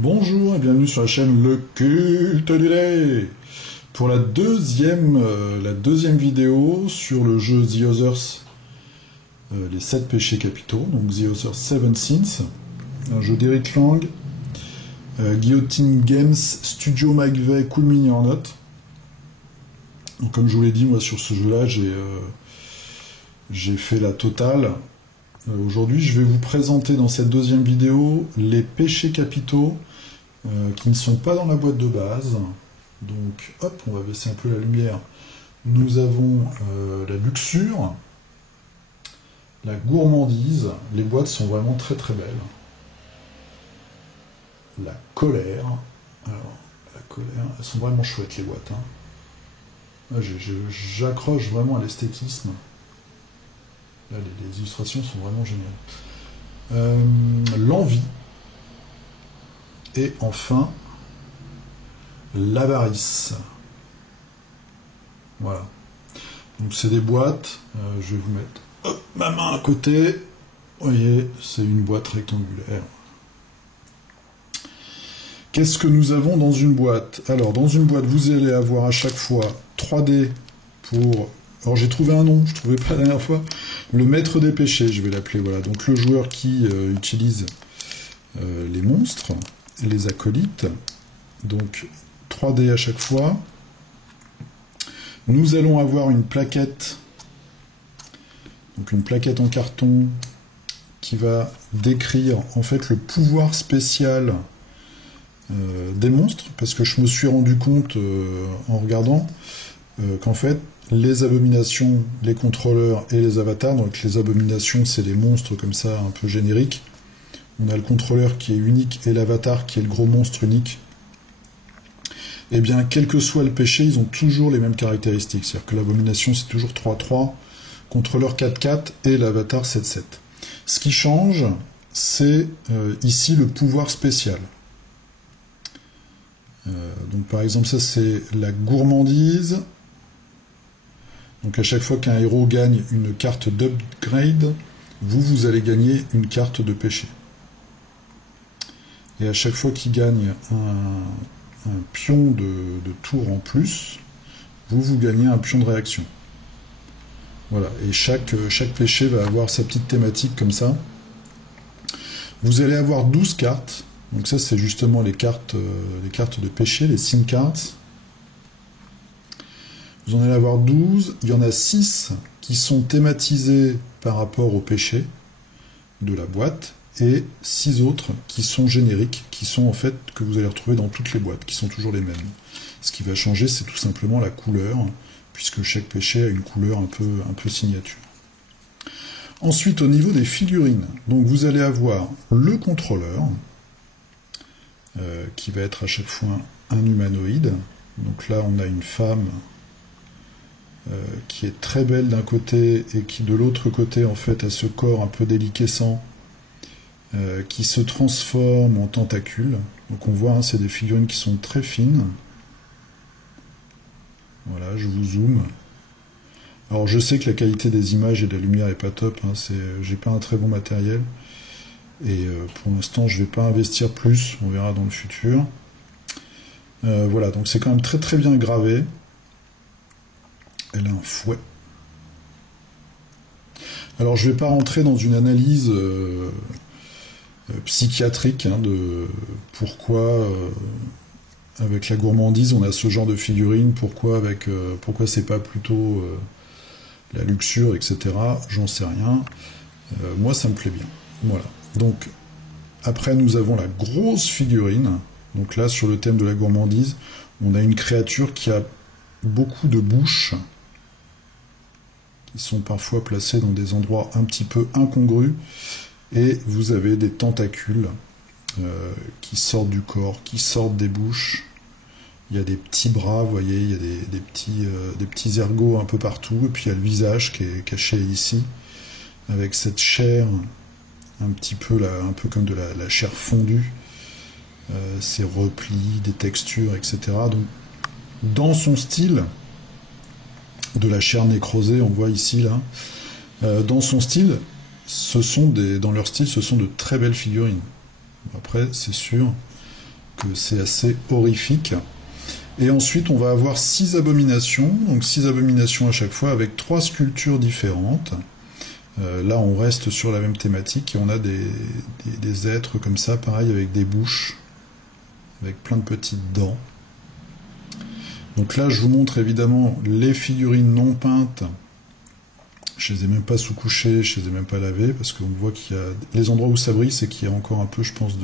Bonjour et bienvenue sur la chaîne Le Culte du Lait pour la deuxième vidéo sur le jeu The Others, les 7 péchés capitaux, donc The Others 7 Sins, un jeu d'Eric Lang, Guillotine Games, Studio McVeigh, Cool Mini or Not. Donc comme je vous l'ai dit, moi sur ce jeu-là, j'ai fait la totale. Aujourd'hui, je vais vous présenter dans cette deuxième vidéo les péchés capitaux qui ne sont pas dans la boîte de base. Donc, hop, on va baisser un peu la lumière. Nous avons la luxure, la gourmandise. Les boîtes sont vraiment très très belles. La colère. Alors, la colère, elles sont vraiment chouettes les boîtes. J'accroche vraiment à l'esthétisme. Là, les illustrations sont vraiment géniales. L'envie. Et enfin, l'avarice. Voilà. Donc c'est des boîtes. Je vais vous mettre ma main à côté. Vous voyez, c'est une boîte rectangulaire. Qu'est-ce que nous avons dans une boîte? Alors, dans une boîte, vous allez avoir à chaque fois 3 dés pour... Alors j'ai trouvé un nom, je ne trouvais pas la dernière fois. Le maître des péchés, je vais l'appeler. Voilà. Donc le joueur qui utilise les monstres, les acolytes. Donc 3 dés à chaque fois. Nous allons avoir une plaquette. Donc une plaquette en carton qui va décrire en fait le pouvoir spécial des monstres. Parce que je me suis rendu compte en regardant qu'en fait les abominations, les contrôleurs et les avatars, donc les abominations c'est des monstres comme ça un peu génériques, on a le contrôleur qui est unique et l'avatar qui est le gros monstre unique, et bien quel que soit le péché, ils ont toujours les mêmes caractéristiques, c'est-à-dire que l'abomination c'est toujours 3-3, contrôleur 4-4 et l'avatar 7-7. Ce qui change, c'est ici le pouvoir spécial. Donc par exemple ça c'est la gourmandise. Donc à chaque fois qu'un héros gagne une carte d'upgrade, vous allez gagner une carte de péché. Et à chaque fois qu'il gagne un pion de tour en plus, vous gagnez un pion de réaction. Voilà, et chaque péché va avoir sa petite thématique comme ça. Vous allez avoir 12 cartes, donc ça c'est justement les cartes de péché, les sin cards. Vous en allez avoir 12, il y en a 6 qui sont thématisés par rapport au péché de la boîte, et 6 autres qui sont génériques, qui sont en fait que vous allez retrouver dans toutes les boîtes, qui sont toujours les mêmes. Ce qui va changer, c'est tout simplement la couleur, puisque chaque péché a une couleur un peu signature. Ensuite, au niveau des figurines, donc vous allez avoir le contrôleur, qui va être à chaque fois un humanoïde. Donc là, on a une femme qui est très belle d'un côté et qui de l'autre côté en fait a ce corps un peu déliquescent qui se transforme en tentacule. Donc on voit, c'est des figurines qui sont très fines. Voilà, je vous zoome. Alors je sais que la qualité des images et de la lumière est pas top, j'ai pas un très bon matériel et pour l'instant je vais pas investir plus, on verra dans le futur. Voilà, donc c'est quand même très très bien gravé. Elle a un fouet. Alors je ne vais pas rentrer dans une analyse psychiatrique de pourquoi avec la gourmandise on a ce genre de figurine, pourquoi c'est pas plutôt la luxure, etc. J'en sais rien. Moi ça me plaît bien. Voilà. Donc après nous avons la grosse figurine. Donc là sur le thème de la gourmandise, on a une créature qui a beaucoup de bouches, qui sont parfois placés dans des endroits un petit peu incongrus, et vous avez des tentacules qui sortent du corps, qui sortent des bouches. Il y a des petits bras, vous voyez, il y a des petits ergots un peu partout, et puis il y a le visage qui est caché ici, avec cette chair un petit peu là, un peu comme de la chair fondue, ces replis, des textures, etc. Donc dans son style, de la chair nécrosée, on voit ici là, dans son style, dans leur style, ce sont de très belles figurines. Après, c'est sûr, que c'est assez horrifique. Et ensuite, on va avoir 6 abominations, donc 6 abominations à chaque fois, avec 3 sculptures différentes. Là, on reste sur la même thématique, et on a des êtres comme ça, pareil, avec des bouches, avec plein de petites dents. Donc là, je vous montre évidemment les figurines non peintes. Je les ai même pas sous-couchées, je les ai même pas lavées, parce qu'on voit qu'il y a... Les endroits où ça brille, c'est qu'il y a encore un peu, je pense,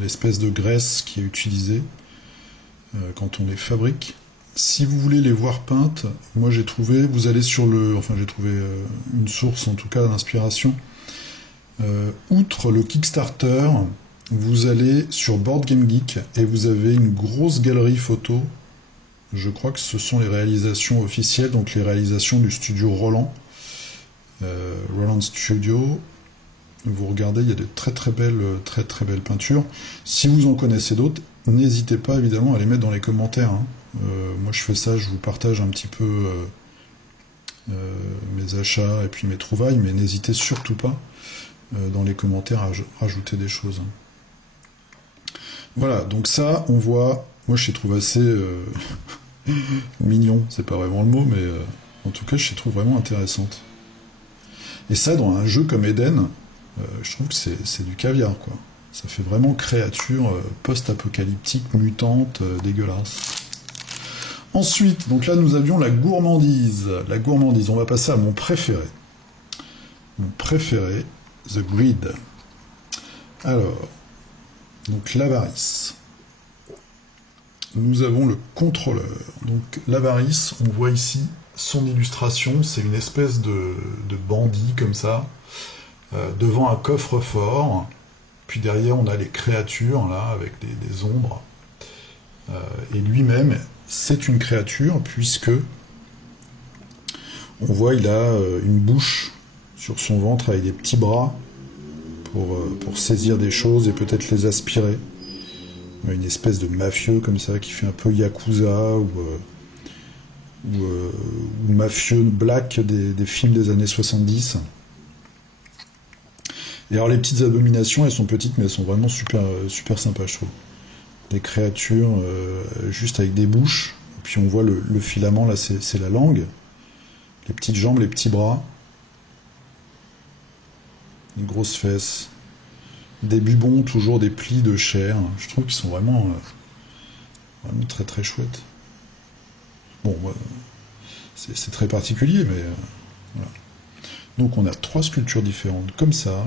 l'espèce de graisse qui est utilisée quand on les fabrique. Si vous voulez les voir peintes, moi j'ai trouvé, vous allez sur le... Enfin, j'ai trouvé une source, en tout cas, d'inspiration. Outre le Kickstarter, vous allez sur Board Game Geek, et vous avez une grosse galerie photo. Je crois que ce sont les réalisations officielles, donc les réalisations du studio Roland. Roland Studio. Vous regardez, il y a de très très belles peintures. Si vous en connaissez d'autres, n'hésitez pas évidemment à les mettre dans les commentaires. Hein. Moi je fais ça, je vous partage un petit peu mes achats et puis mes trouvailles, mais n'hésitez surtout pas dans les commentaires à rajouter des choses. Voilà, donc ça, on voit, moi je les trouve assez mignon, c'est pas vraiment le mot, mais en tout cas je les trouve vraiment intéressantes. Et ça, dans un jeu comme Eden, je trouve que c'est du caviar, quoi. Ça fait vraiment créature post-apocalyptique, mutante, dégueulasse. Ensuite, donc là nous avions la gourmandise. La gourmandise, on va passer à mon préféré. Mon préféré, The Greed. Alors, donc l'avarice. Nous avons le contrôleur. Donc l'avarice, on voit ici son illustration, c'est une espèce de bandit comme ça, devant un coffre-fort. Puis derrière, on a les créatures, là, avec des ombres. Et lui-même, c'est une créature, puisque on voit, il a une bouche sur son ventre avec des petits bras pour saisir des choses et peut-être les aspirer. Une espèce de mafieux comme ça, qui fait un peu Yakuza ou mafieux black des films des années 70. Et alors les petites abominations, elles sont petites, mais elles sont vraiment super, super sympas, je trouve. Des créatures juste avec des bouches, et puis on voit le filament, là c'est la langue, les petites jambes, les petits bras, une grosse fesse, des bubons, toujours des plis de chair. Je trouve qu'ils sont vraiment très très chouettes. Bon, c'est très particulier, mais voilà. Donc on a 3 sculptures différentes comme ça,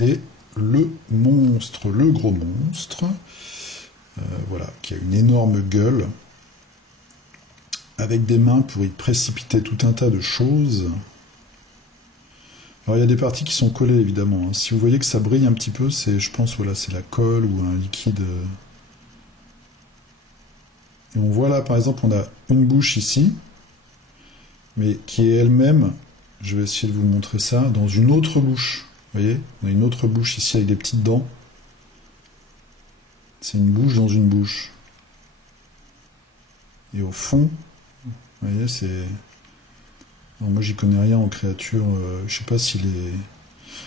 et le monstre, le gros monstre, voilà, qui a une énorme gueule, avec des mains pour y précipiter tout un tas de choses. Alors il y a des parties qui sont collées évidemment, hein. Si vous voyez que ça brille un petit peu, c'est, je pense, voilà, c'est la colle ou un liquide. Et on voit là, par exemple, on a une bouche ici, mais qui est elle-même, je vais essayer de vous montrer ça, dans une autre bouche. Vous voyez, on a une autre bouche ici avec des petites dents. C'est une bouche dans une bouche. Et au fond, vous voyez, c'est... Alors moi, j'y connais rien en créature. Je sais pas s'il est...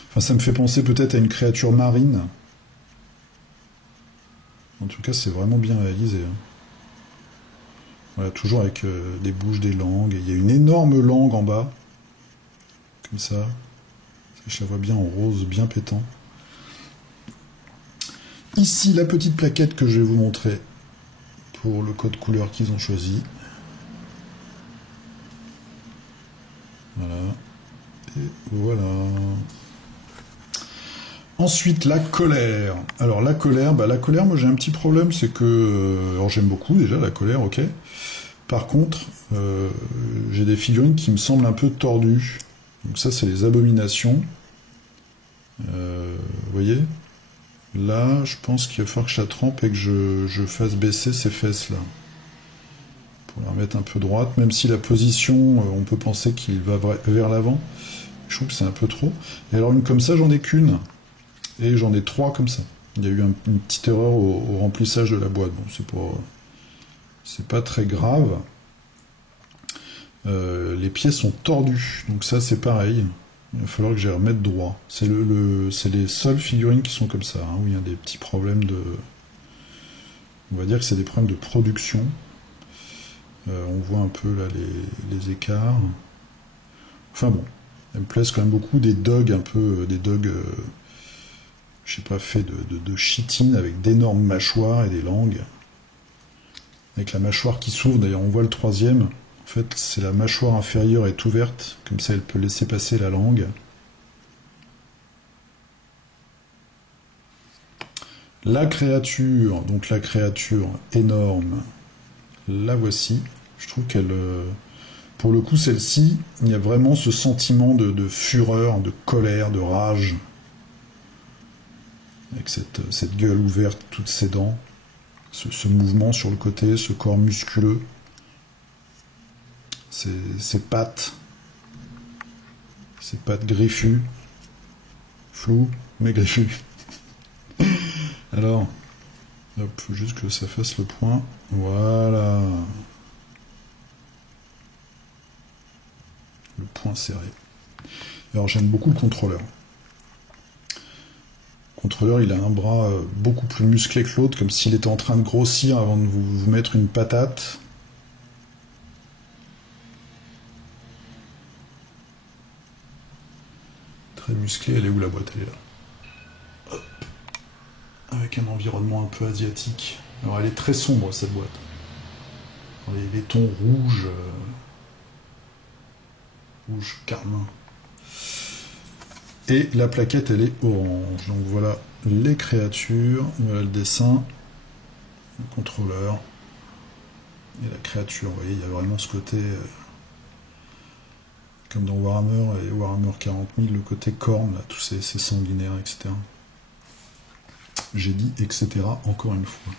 Enfin, ça me fait penser peut-être à une créature marine. En tout cas, c'est vraiment bien réalisé. Hein. Voilà, toujours avec des bouches, des langues. Et il y a une énorme langue en bas. Comme ça. Je la vois bien en rose, bien pétant. Ici, la petite plaquette que je vais vous montrer pour le code couleur qu'ils ont choisi. Voilà. Et voilà. Ensuite, la colère. Alors, la colère, moi j'ai un petit problème, c'est que... alors, j'aime beaucoup déjà la colère, ok. Par contre, j'ai des figurines qui me semblent un peu tordues. Donc ça, c'est les abominations. Vous voyez? Là, je pense qu'il va falloir que je la trempe et que je fasse baisser ces fesses-là. Pour la remettre un peu droite, même si la position, on peut penser qu'il va vers l'avant. Je trouve que c'est un peu trop. Et alors, une comme ça, j'en ai qu'une. Et j'en ai 3 comme ça. Il y a eu une petite erreur au remplissage de la boîte. Bon, c'est pas très grave. Les pieds sont tordus. Donc ça, c'est pareil. Il va falloir que j'y remette droit. C'est les seules figurines qui sont comme ça, hein, où il y a des petits problèmes de... On va dire que c'est des problèmes de production. On voit un peu là les écarts. Enfin bon, elles me plaisent quand même beaucoup. Des dogs un peu... Des dogs, je sais pas, faits de chitine avec d'énormes mâchoires et des langues. Avec la mâchoire qui s'ouvre, d'ailleurs on voit le troisième. En fait, c'est la mâchoire inférieure est ouverte, comme ça elle peut laisser passer la langue. La créature, donc la créature énorme, la voici. Je trouve qu'elle, pour le coup, celle-ci, il y a vraiment ce sentiment de fureur, de colère, de rage. Avec cette gueule ouverte, toutes ses dents, ce mouvement sur le côté, ce corps musculeux. Ses pattes griffues, floues, mais griffues. Alors, hop, faut juste que ça fasse le point. Voilà. Le point serré. Alors j'aime beaucoup le contrôleur. Le contrôleur, il a un bras beaucoup plus musclé que l'autre, comme s'il était en train de grossir avant de vous mettre une patate. Très musclé, elle est où la boîte? Elle est là. Hop. Avec un environnement un peu asiatique. Alors elle est très sombre cette boîte. Les tons rouges, rouge carmin. Et la plaquette elle est orange. Donc voilà les créatures, voilà le dessin, le contrôleur et la créature. Vous voyez, il y a vraiment ce côté... comme dans Warhammer et Warhammer 40 000, le côté corne, là, tous ces sanguinaires, etc. J'ai dit etc. encore une fois.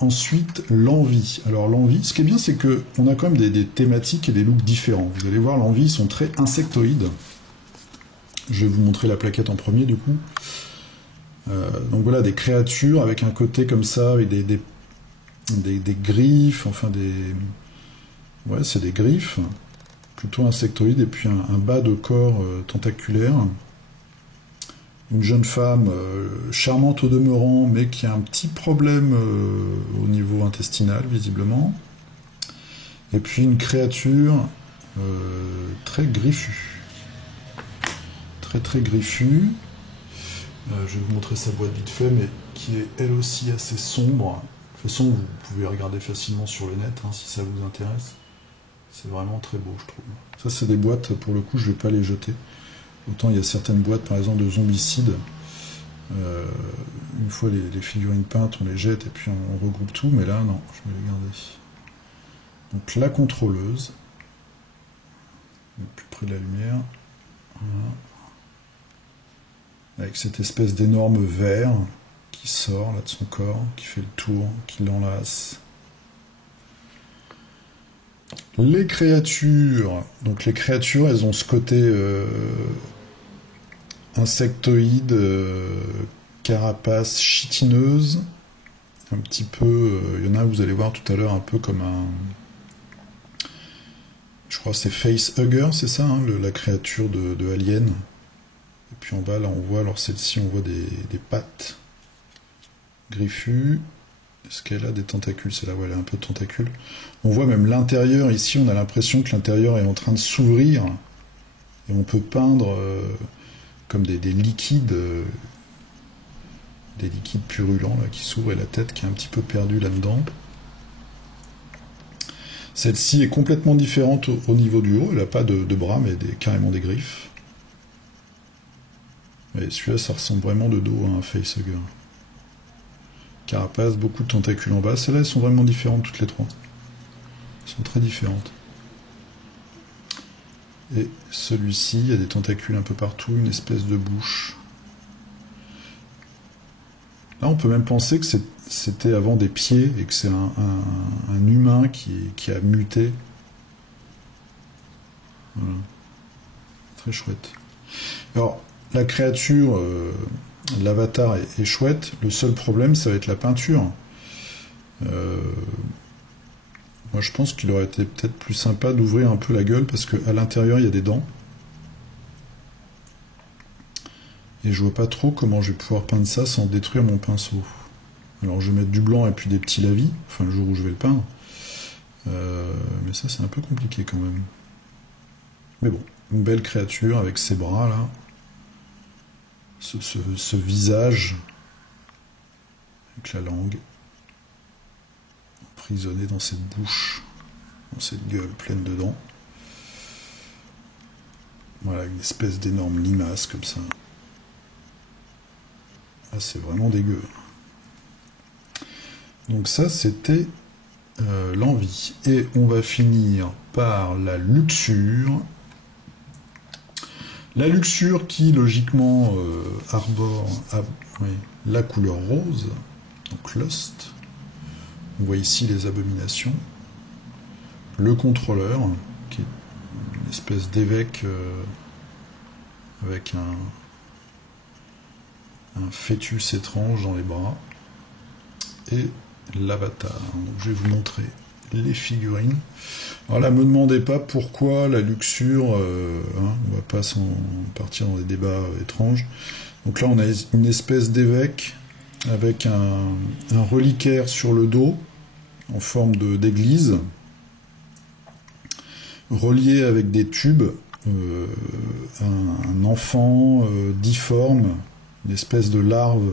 Ensuite l'envie. Alors l'envie, ce qui est bien, c'est qu'on a quand même des thématiques et des looks différents. Vous allez voir, l'envie, ils sont très insectoïdes. Je vais vous montrer la plaquette en premier, du coup. Donc voilà, des créatures avec un côté comme ça, avec des griffes, enfin des... Ouais, c'est des griffes, plutôt insectoïdes, et puis un bas de corps tentaculaire. Une jeune femme charmante au demeurant, mais qui a un petit problème au niveau intestinal, visiblement. Et puis une créature très griffue. Très griffue. Je vais vous montrer sa boîte vite fait, mais qui est elle aussi assez sombre. De toute façon, vous pouvez regarder facilement sur le net, hein, si ça vous intéresse. C'est vraiment très beau, je trouve. Ça, c'est des boîtes, pour le coup, je ne vais pas les jeter. Autant il y a certaines boîtes, par exemple, de zombicides. Une fois les figurines peintes, on les jette et puis on regroupe tout. Mais là, non, je vais les garder. Donc la contrôleuse. On est plus près de la lumière. Voilà. Avec cette espèce d'énorme verre qui sort là de son corps, qui fait le tour, qui l'enlace. Les créatures, donc les créatures, elles ont ce côté insectoïde, carapace chitineuse, un petit peu, il y en a, vous allez voir tout à l'heure, un peu comme un, je crois que c'est Facehugger, c'est ça, hein, la créature de Alien. Et puis en bas, là, on voit, alors celle-ci, on voit des pattes griffues. Est-ce qu'elle a des tentacules? C'est là où elle a un peu de tentacules. On voit même l'intérieur, ici, on a l'impression que l'intérieur est en train de s'ouvrir. Et on peut peindre comme des liquides purulents là, qui s'ouvrent et la tête qui est un petit peu perdue là-dedans. Celle-ci est complètement différente au niveau du haut. Elle n'a pas de bras, mais carrément des griffes. Et celui-là, ça ressemble vraiment de dos à un facehugger. Carapace, beaucoup de tentacules en bas. Celles-là, elles sont vraiment différentes toutes les trois. Elles sont très différentes. Et celui-ci, il y a des tentacules un peu partout, une espèce de bouche. Là, on peut même penser que c'était avant des pieds et que c'est un humain qui a muté. Voilà. Très chouette. Alors, la créature, l'avatar est chouette. Le seul problème, ça va être la peinture. Moi, je pense qu'il aurait été peut-être plus sympa d'ouvrir un peu la gueule parce qu'à l'intérieur, il y a des dents. Et je vois pas trop comment je vais pouvoir peindre ça sans détruire mon pinceau. Alors je vais mettre du blanc et puis des petits lavis, enfin le jour où je vais le peindre. Mais ça c'est un peu compliqué quand même. Mais bon, une belle créature avec ses bras là. Ce visage avec la langue emprisonnée dans cette bouche, dans cette gueule pleine de dents. Voilà, une espèce d'énorme limace comme ça. Ah, c'est vraiment dégueu. Donc ça, c'était l'envie. Et on va finir par la luxure. La luxure qui, logiquement, arbore la couleur rose, donc Lust. On voit ici les abominations. Le contrôleur, qui est une espèce d'évêque avec un fœtus étrange dans les bras. Et l'avatar. Donc je vais vous montrer les figurines. Alors là, me demandez pas pourquoi la luxure, on va pas partir dans des débats étranges. Donc là, on a une espèce d'évêque avec un reliquaire sur le dos en forme d'église, relié avec des tubes, un enfant difforme, une espèce de larve.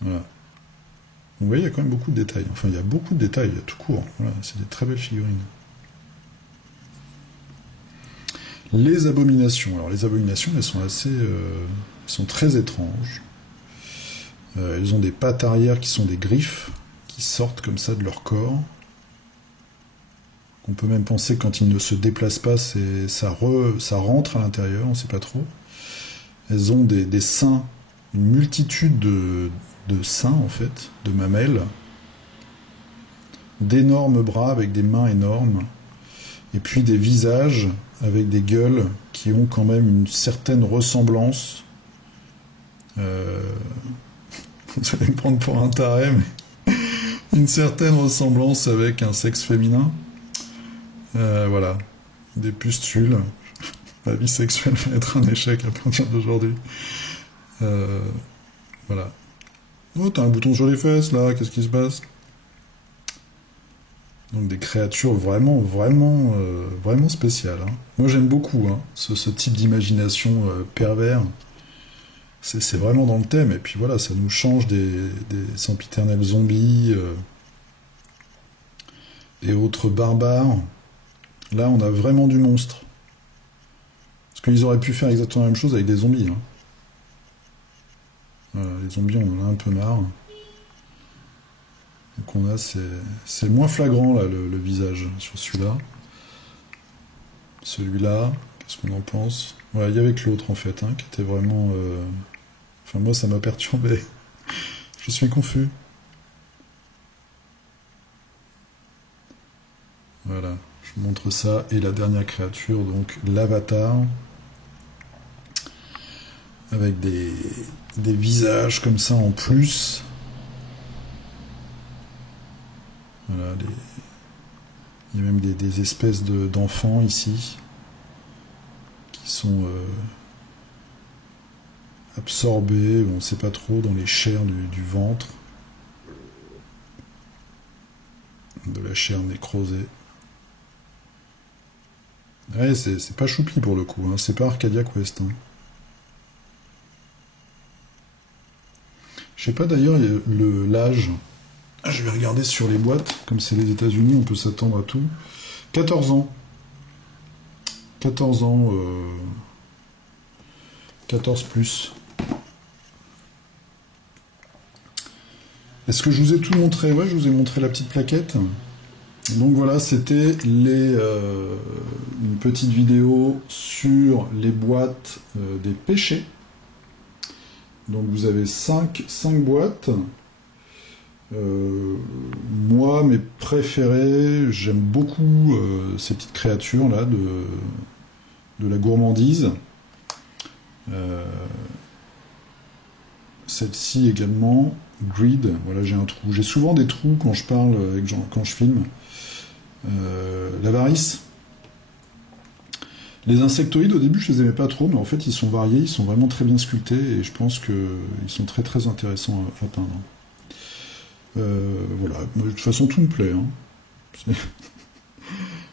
Voilà. Vous voyez, il y a quand même beaucoup de détails. Enfin, il y a beaucoup de détails, tout court. Voilà, c'est des très belles figurines. Les abominations. Alors, les abominations, elles sont sont très étranges. Elles ont des pattes arrière qui sont des griffes, qui sortent comme ça de leur corps. On peut même penser que quand ils ne se déplacent pas, ça rentre à l'intérieur, on ne sait pas trop. Elles ont des seins, une multitude de seins en fait, de mamelles, d'énormes bras avec des mains énormes, et puis des visages avec des gueules qui ont quand même une certaine ressemblance. Vous allez me prendre pour un taré, mais une certaine ressemblance avec un sexe féminin. Voilà, des pustules. La vie sexuelle va être un échec à partir d'aujourd'hui. Voilà. Oh, t'as un bouton sur les fesses, là, qu'est-ce qui se passe? Donc des créatures vraiment spéciales. Hein. Moi j'aime beaucoup ce type d'imagination pervers. C'est vraiment dans le thème, et puis voilà, ça nous change des sempiternels zombies et autres barbares. Là, on a vraiment du monstre. Parce qu'ils auraient pu faire exactement la même chose avec des zombies. Hein. Voilà, les zombies, on en a un peu marre. Donc on a, c'est moins flagrant là le visage sur celui-là. Celui-là, qu'est-ce qu'on en pense? Ouais, il y avait que l'autre en fait, qui était vraiment... Enfin moi ça m'a perturbé. Je suis confus. Voilà, je vous montre ça. Et la dernière créature, donc l'avatar. Avec des visages comme ça en plus. Voilà, il y a même des espèces d'enfants ici qui sont absorbés, on ne sait pas trop, dans les chairs du ventre, de la chair nécrosée. Ouais, c'est pas choupi pour le coup, c'est pas Arcadia Quest. Je sais pas d'ailleurs l'âge. Je vais regarder sur les boîtes, comme c'est les États-Unis, on peut s'attendre à tout. 14 ans. 14 ans. 14 plus. Est-ce que je vous ai tout montré? Ouais, je vous ai montré la petite plaquette. Donc voilà, c'était une petite vidéo sur les boîtes des péchés. Donc vous avez 5 boîtes. Moi, mes préférés, j'aime beaucoup ces petites créatures là de la gourmandise. Celle-ci également, Greed. Voilà, j'ai un trou. J'ai souvent des trous quand je parle, quand je filme. L'avarice. Les insectoïdes, au début, je les aimais pas trop, mais en fait, ils sont variés, ils sont vraiment très bien sculptés, et je pense qu'ils sont très très intéressants à peindre. Voilà, de toute façon, tout me plaît. Hein.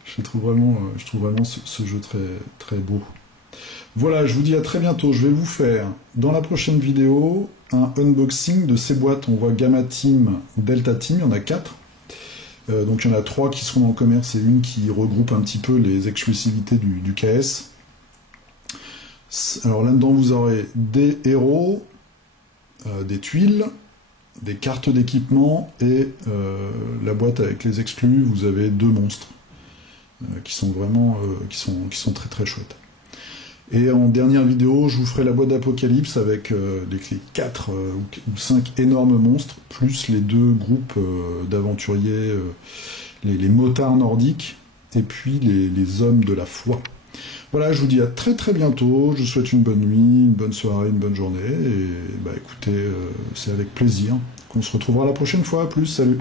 je trouve vraiment ce jeu très, très beau. Voilà, je vous dis à très bientôt. Je vais vous faire, dans la prochaine vidéo, un unboxing de ces boîtes. On voit Gamma Team, Delta Team, il y en a 4. Donc il y en a 3 qui seront dans le commerce et une qui regroupe un petit peu les exclusivités du KS. Alors là-dedans, vous aurez des héros, des tuiles, des cartes d'équipement et la boîte avec les exclus, vous avez 2 monstres qui sont vraiment qui sont très très chouettes. Et en dernière vidéo, je vous ferai la boîte d'Apocalypse avec les 4 ou 5 énormes monstres, plus les 2 groupes d'aventuriers, les motards nordiques, et puis les hommes de la foi. Voilà, je vous dis à très très bientôt, je vous souhaite une bonne nuit, une bonne soirée, une bonne journée, et bah écoutez, c'est avec plaisir qu'on se retrouvera la prochaine fois, à plus, salut.